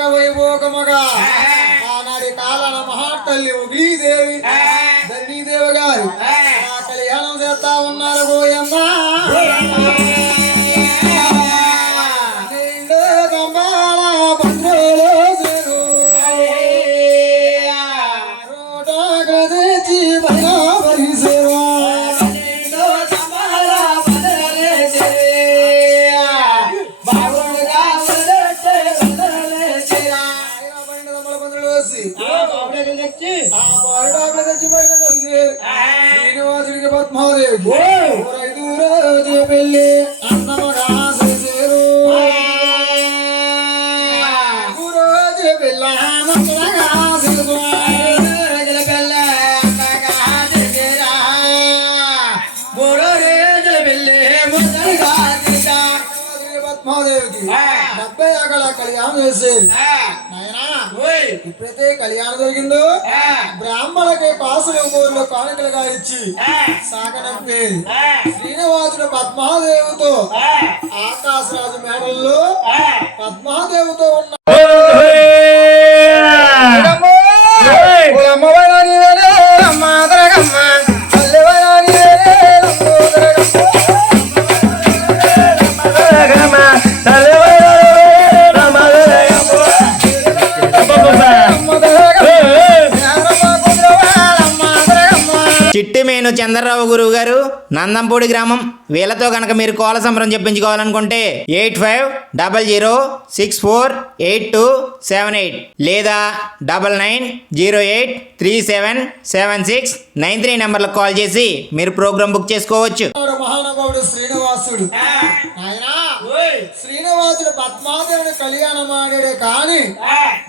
అంగరంగ వైభోగముగా. ఆనాడి కాలన మహాతల్లి ఉగ్లీదేవి ధరణీదేవి గారు. ఆ కళ్యాణం చేస్తా ఉన్నారు గోయమ్మ. ఆ వరిసేరు. శ్రీనివాసుడికి పద్మాదేవి రోజు పెళ్ళి అన్నముగా చేసేరు అక్కడ కళ్యాణం చేసేది. నాయనా ఎప్పుడైతే కళ్యాణం జరిగిందో బ్రాహ్మణులకి పాసులు ఊర్లో కానుకలుగా ఇచ్చి సాగనంపేది శ్రీనివాసుడు పద్మాదేవితో ఆకాశరాజు మేడల్లో పద్మాదేవితో ఉన్న చిట్టిమేను చంద్రరావు గురువు గారు నందంపూడి గ్రామం. వీళ్ళతో కనుక మీరు కోల సంబరం చెప్పించుకోవాలనుకుంటే eight five double zero six four eight two seven eight లేదా double nine zero eight three seven seven six nine three నెంబర్లకు కాల్ చేసి మీరు ప్రోగ్రామ్ బుక్ చేసుకోవచ్చు. మహానుభావుడు శ్రీనివాసుడు. శ్రీనివాసుడు పద్మాదేవుని కళ్యాణం ఆడాడే కాని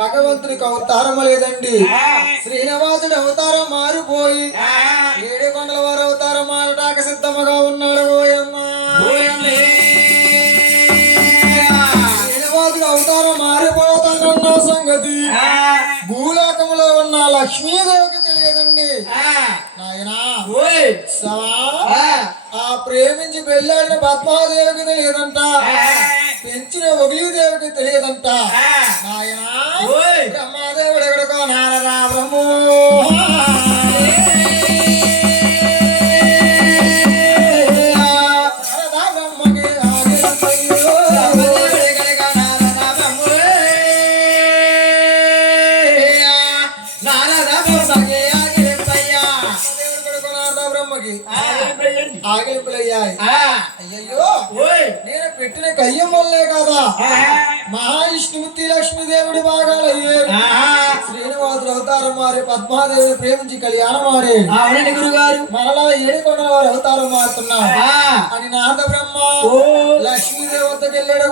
భగవంతునికి అవతారం లేదండి. శ్రీనివాసుడు అవతారం మారిపోయి పెళ్ళాడిన పద్మాదేవికి తెలియదంట పెంచిన ఒగిలీదేవికి తెలియదంట. మహావిష్ణుమూర్తి లక్ష్మీదేవుడి భాగాలు అయ్యారు శ్రీనివాసుడు అవతారం మారి పద్మాదేవి ప్రేమించి కళ్యాణం ఆడే గురుగారు. మరలా ఏడుకొండల వారు అవతారం మారుతున్నారు. అని నారద బ్రహ్మ. లక్ష్మీదేవి వద్దకు వెళ్ళాడు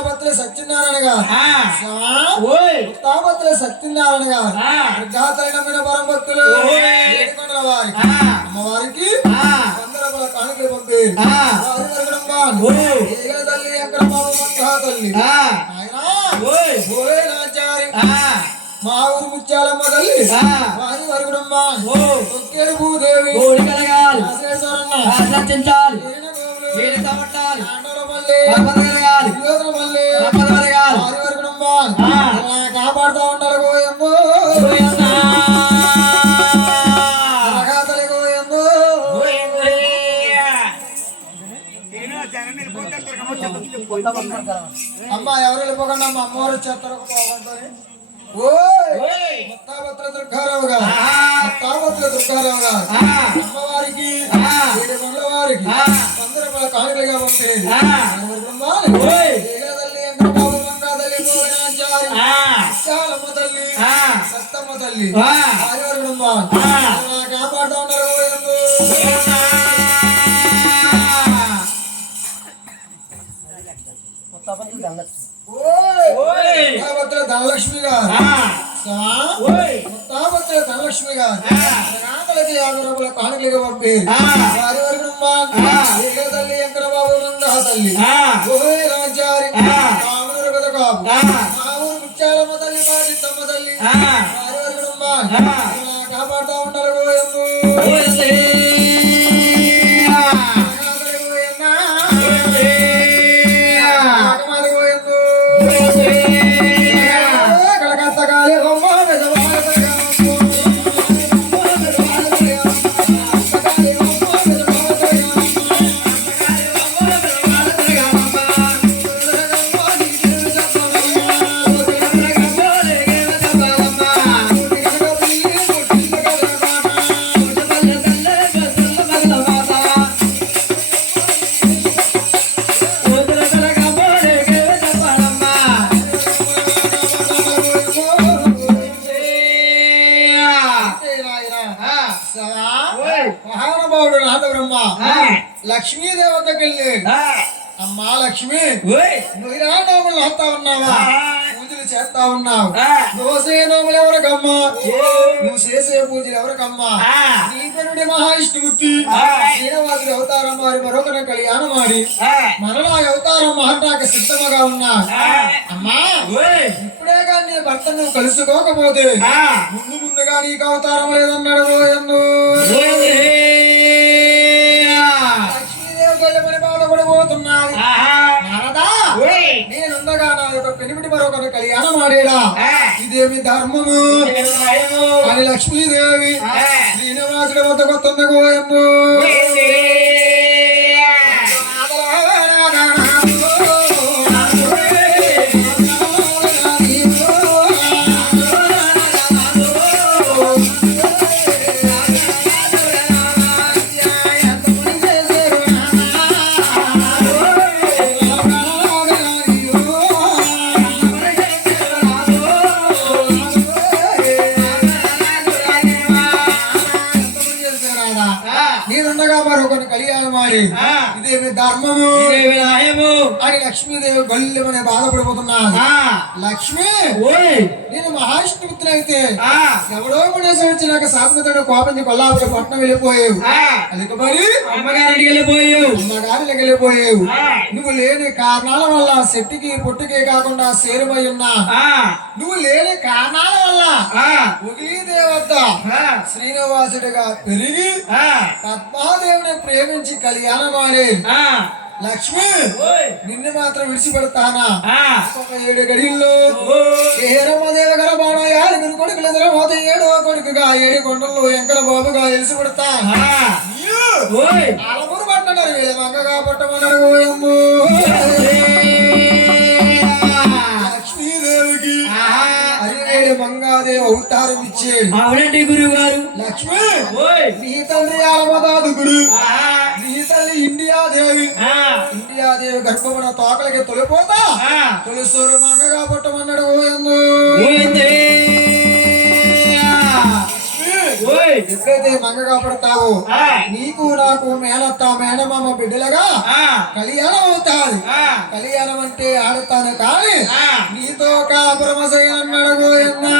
ఆ. ముత్తాపత్రి సత్యనారాయణ గారు. ఆ, శివా? ఓయ్. ముత్తాపత్రి సత్యనారాయణ గారు. ఆ. దుర్గాతైనమైన పరమ భక్తులు. అమ్మవారికి కానుకలు పంపి. తల్లి తల్లి. మా ఊరు ముత్యాలమ్మ తల్లి. వారి వరకుడుంబా ఓ. తొక్కేడు భూదేవి కోడి కాపాడుతూ ఉంటారు గోయమ్మో అమ్మ ఎవరు వెళ్ళిపోకండి అమ్మ అమ్మవారు పోగొట్టుకొని ఓయ్! ముత్తాపత్ర దుర్గారావు గారు ముత్తాపత్ర దుర్గారావు గారు అమ్మవారికి వారికి వంద రూపాయల కానుకలుగా ఓయ్. తల్లి సత్తమ్మ తల్లి కాపాడుతూ ఉంటారు ముత్తాపత్ర ధనలక్ష్మి గారు నాకలకి యాభై రూపాయల కానుకలుగా పంపి. వారి వరకు తల్లి ఎంకర బాబు మంగా తల్లి ఓయ్ రాజారి రాముడు కదా కాపు మా ఊరు ముత్యాలమ్మ తల్లి మాది తమ్మ తల్లి. వారి వరకు వెళ్ళి. అమ్మా లక్ష్మి. నువ్వు నోములు వస్తా ఉన్నావా. పూజలు చేస్తా ఉన్నావు చేసే నోములు ఎవరికమ్మా. నువ్వు చేసే పూజలు ఎవరికమ్మా. నీ పెనుడి మహావిష్ణుమూర్తి. శ్రీనివాసుడు అవతారం వారి మరొకరి కళ్యాణం ఆ. మరలా అవతారం మహటాక సిద్ధముగా ఉన్నా. అమ్మా. ఇప్పుడే కానీ నీ భర్త నువ్వు కలుసుకోకపోతే. ముందు ముందుగా నీకు అవతారం లేదన్నాడు ఓయన్ను ఆహా. నారదా. నేనుండగా నా యొక్క పెనిమిటి మరొకరు కళ్యాణం ఆడేడా. ఇదేమి ధర్మము. అని లక్ష్మీదేవి. శ్రీనివాసుడి వద్ద కొత్తంది నేనుండగా కళ్యాణం ఆడి ఆ. ఇదేమి ధర్మము రాయము. అని లక్ష్మీదేవి గొల్లెమని బాధపడిపోతున్నాను ఆ. లక్ష్మి. నేను ఆ. ఎవడో కూడా సంవత్సరాక సాత్మతడు కోపించి కొల్లాపురి పట్నం వెళ్ళిపోయావు ఆ. అలికబడి అమ్మగారింటికి వెళ్ళిపోయావు. అమ్మగారికి వెళ్ళిపోయావు. నువ్వు లేని కారణాల వల్ల చెట్టుకి పుట్టుకి కాకుండా సేరుమై ఉన్నా. నువ్వు లేని కారణాల వల్ల ఆ. ఉగిలీదేవద్ద ఆ. శ్రీనివాసుడిగా పెరిగి. పద్మాదేవిని ప్రేమించి కళ్యాణం ఆడే ఆ. లక్ష్మి. నిన్ను మాత్రం విడిచిపెడతానా. ఒక ఏడు గడిల్లో ఓయ్. ఏరమ్మదేవ గల బాణ యారుగురు కొడుకులు ఎదుర మోత ఏడో కొడుకుగా ఏడు కొండల్లో ఎంకల బాబుగా ఎలిసి పెడతా ఆ. ఓయ్. అలమూరు పట్టణారు వీళ్ళ మంగగా అవతారం ఇచ్చేడు అవునండి గురువు గారు లక్ష్మి ఓయ్. నీ తండ్రి ఆలమదాదుకుడు ఆహా. నీ తల్లి ఇండియాదేవి ఆ. ఇండియాదేవి గర్భమున తోకలకి తొలిపోతా. తొలిసూరు మంగగా పట్టమన్నాడు ఓయమ్ము ఓయింది. ఎప్పుడైతే మంగగా పడతావో ఆ. నీకు నాకు మేనత్త మేనమామ బిడ్డలుగా. కళ్యాణం అవుతాది. కళ్యాణం అంటే ఆడుతాను కానీ. నీతో కాపురమసయ్యన్నాడు గోయన్నా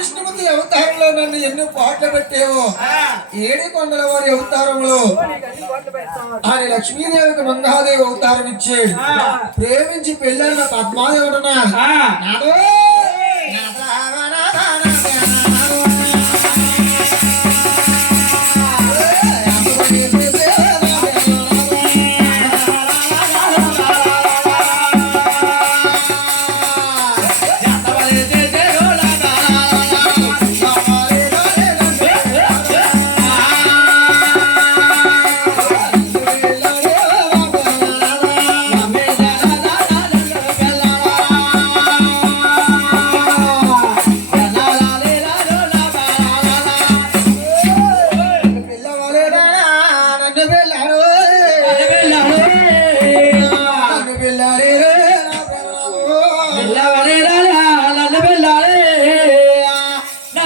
ఆదిష్ణుమతి అవతారంలో నన్ను ఎన్నో పాటలు పెట్టేవో. ఏడు కొండల వారి అవతారంలో ఆయన లక్ష్మీదేవికి మంగాదేవి అవతారం ఇచ్చాడు ప్రేమించి పెళ్ళైన పద్మాదేవుడు ఆ.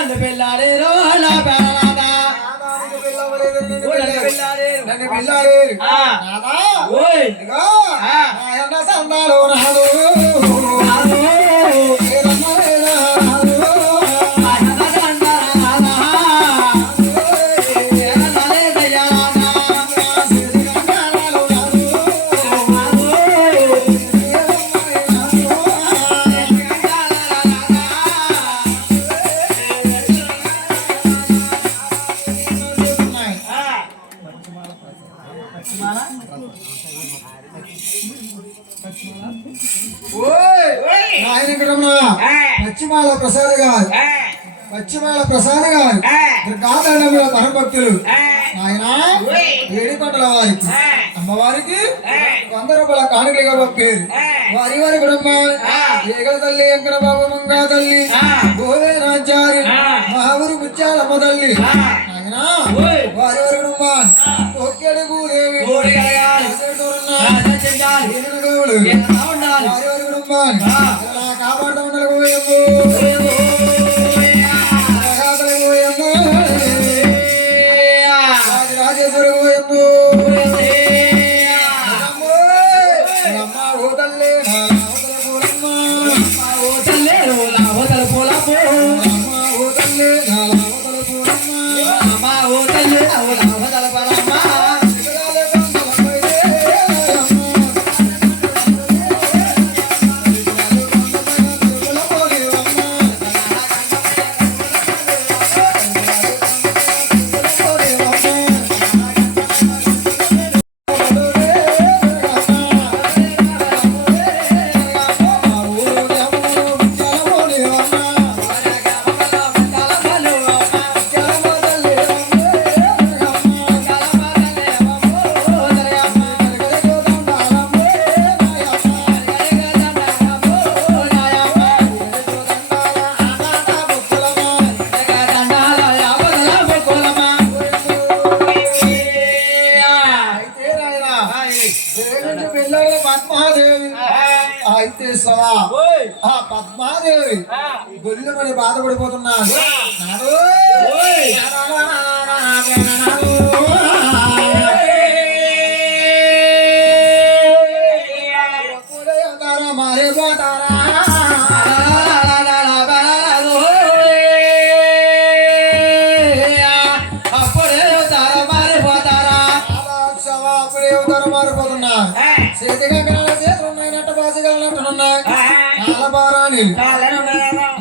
నన్ను పెళ్ళాడేరో నా పేరనాదా నన్ను ఓయ్, పిల్లాడు. ప్రసాద్ గారు. పశ్చిమాల ప్రసాద్ గారు. దుర్గాదండంలో పరభక్తులు ఆయన ఏడుకొండల వారికి. అమ్మవారికి వంద రూపాయల కానుకలుగా పంపారు వారి వారి కుటుంబ ఏగల తల్లి వెంకట బాబు మంగా తల్లి గోవేనాచారి మా ఊరు ముత్యాలమ్మ తల్లి. ఆయన వారి వారి కుటుంబాన్ని తొక్కేడు భూదేవి. వారి వారి ఇలా కాపాడుతూ ఉండాలి నా తల్లి నాలావతల పూరమ్మ అమ్మ ఓ తల్లి అవుల అవతల పరమ్మ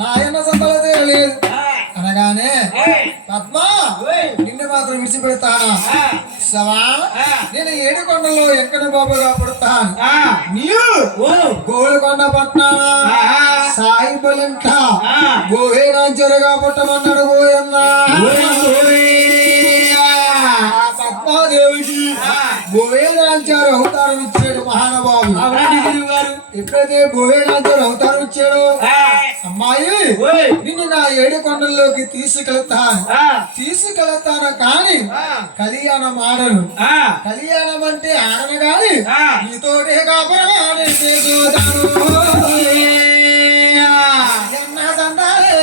నాయన సంతలో తీరలేదు అనగానే పద్మ నిన్ను మాత్రం విడిచిపెడతానా? సవా నేను ఏడు కొండలో ఎక్కడ బాబుగా పుడతాను. నీవు గోల్కొండ పట్నానా సాయి బలింట గోహేనాంచరుగా పుట్టమన్నాడు గోయన్నా ఆ పద్మాదేవికి గోవేలాంచారు అవతారం ఇచ్చాడు మహానుభావుడు. ఎప్పుడైతే గోవేలాంచారు అవతారం ఇచ్చాడు అమ్మాయి నిన్ను నా ఏడు కొండల్లోకి తీసుకెళ్తాను తీసుకెళ్తాను కానీ కళ్యాణం ఆడను. కళ్యాణం అంటే ఆడను గాని నీతోటే కాపురం ఆడే చేసుతాను ఎన్న సంతాలే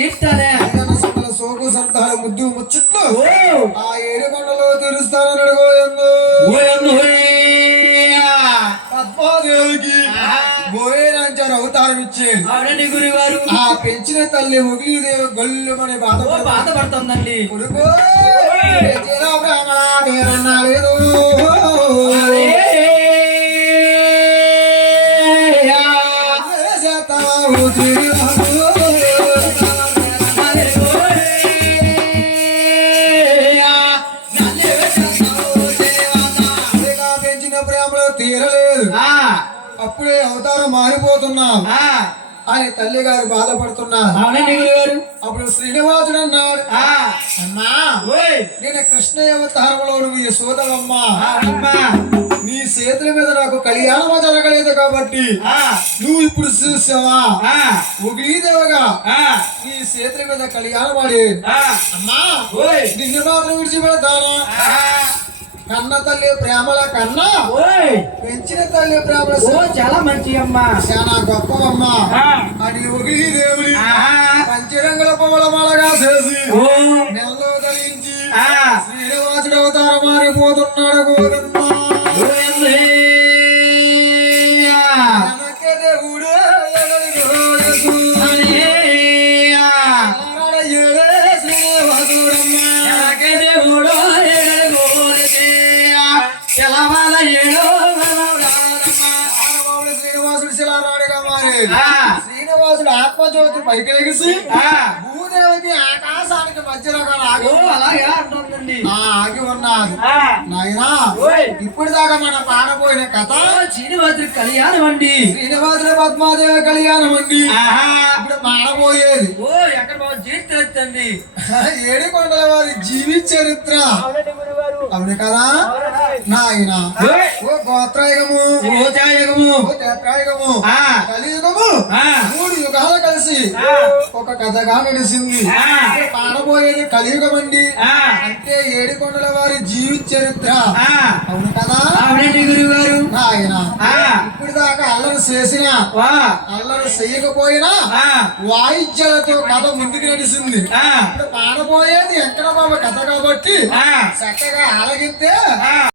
సంతల సోకు సంతాలు ముద్దు ముచ్చట్లు. ఆ ఏడు కొండలో అడుగోయందు పద్మాదేవికి గోయేనాంచారు అవతారం ఇచ్చేది అవునండి గురువారు. ఆ పెంచిన తల్లి ముగిలిదేవి గొల్లుమని ఓ బాధపడ బాధపడుతుందండి కొడుకు లేదు. తీరలేదు అప్పుడే అవతారం మారిపోతున్నావు అని తల్లి గారు బాధపడుతున్నారు అప్పుడు శ్రీనివాసుడు అన్నాడు. అమ్మా నేను కృష్ణ అవతారంలో నువ్వు యశోదవమ్మ నీ చేతుల మీద నాకు కళ్యాణం జరగలేదు కాబట్టి నువ్వు ఇప్పుడు చూసావా? ఒగిదేవగా నీ చేతుల మీద కళ్యాణం ఆడి అమ్మా నిన్ను మాత్రం విడిచిపెడతానా? కన్న తల్లి ప్రేమల కన్నా పెంచిన తల్లి ప్రేమల చాలా మంచి అమ్మా. చాలా గొప్పవమ్మ. అని ఒగిలి దేవుడి పంచరంగుల పువ్వుల మాలగా చేసి నెలలో ఆ. శ్రీనివాసుడు అవతారం మారిపోతున్నాడు గోవింద శ్రీనివాసుడు శిలారాడుగా మారి శ్రీనివాసుడు ఆత్మజ్యోతి పైకి లెగిసి భూదేవికి ఆకాశానికి మధ్యలో ఆగి ఉన్నది నాయనా ఇప్పుడు దాకా మన పాడపోయిన కథ శ్రీనివాసుడి కళ్యాణం అండి. శ్రీనివాసుల పద్మాదేవి కళ్యాణం అండి. ఇప్పుడు మాడబోయేది ఓ ఎక్కడ బాబు జీవితండి ఏడు కొండల వారి జీవిత చరిత్ర అవును కదా? నాయన. ఓ గోత్రాయుగము ఓ జాయగము ఓ క్షేత్రాయుగము ఆ. కలియుగము. మూడు యుగాలు కలిసి. ఒక కథగా నడిచింది పాడబోయేది కలియుగం అండి ఆ. అంటే ఏడుకొండల వారి జీవిత చరిత్ర. అవును కదా అవునండి గురువు గారు నాయన ఆ. ఇప్పుడు దాకా అల్లరి చేసిన అల్లరి చేయకపోయినా ఆ. వాయిద్యాలతో కథ ముందుకు నడిచింది పాడబోయేది వెంకట బాబు కథ కాబట్టి. చక్కగా ఆలగితే.